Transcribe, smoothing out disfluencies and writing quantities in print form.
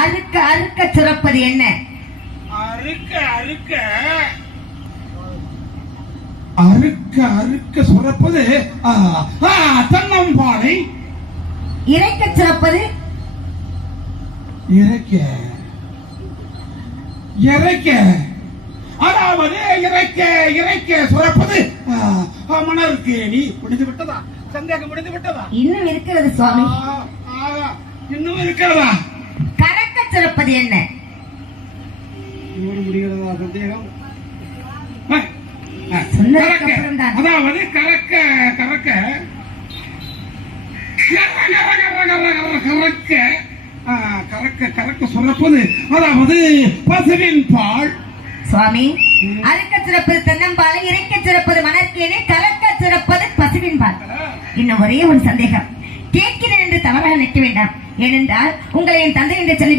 அறுக்க அறுக்க சுரப்பது என்ன? அறுக்க அறுக்க அறுக்க அறுக்க சுரப்பது தென்னம்பாலை. இறைக்க சுரப்பது? இறைக்க இறைக்க அதாவது இறைக்க இறைக்க சுரப்பது மணற்கேணி. முடிந்து விட்டதா? சந்தேகம் முடிந்து விட்டதா? இன்னும் இருக்கிறது சுவாமி. இன்னும் இருக்கிறதா? கறக்க சுரப்பது என்ன? முடிகிறதா சந்தேகம்? அதாவது கறக்க கறக்க கறக்க கறக்க கறக்க சுரப்பது அதாவது பசுவின் பால். சுவாமி, அறுக்க சிறப்பது தென்னம்பாலை, இறைக்க சிறப்பது மணற்கேணி, கறக்க சிறப்பது பசுவின் பால். இன்னும் ஒரே ஒரு சந்தேகம் கேட்கிறேன் என்று தவறாக நினைக்க வேண்டாம். ஏனென்றால் உங்களை என் தந்தை என்று சொல்லி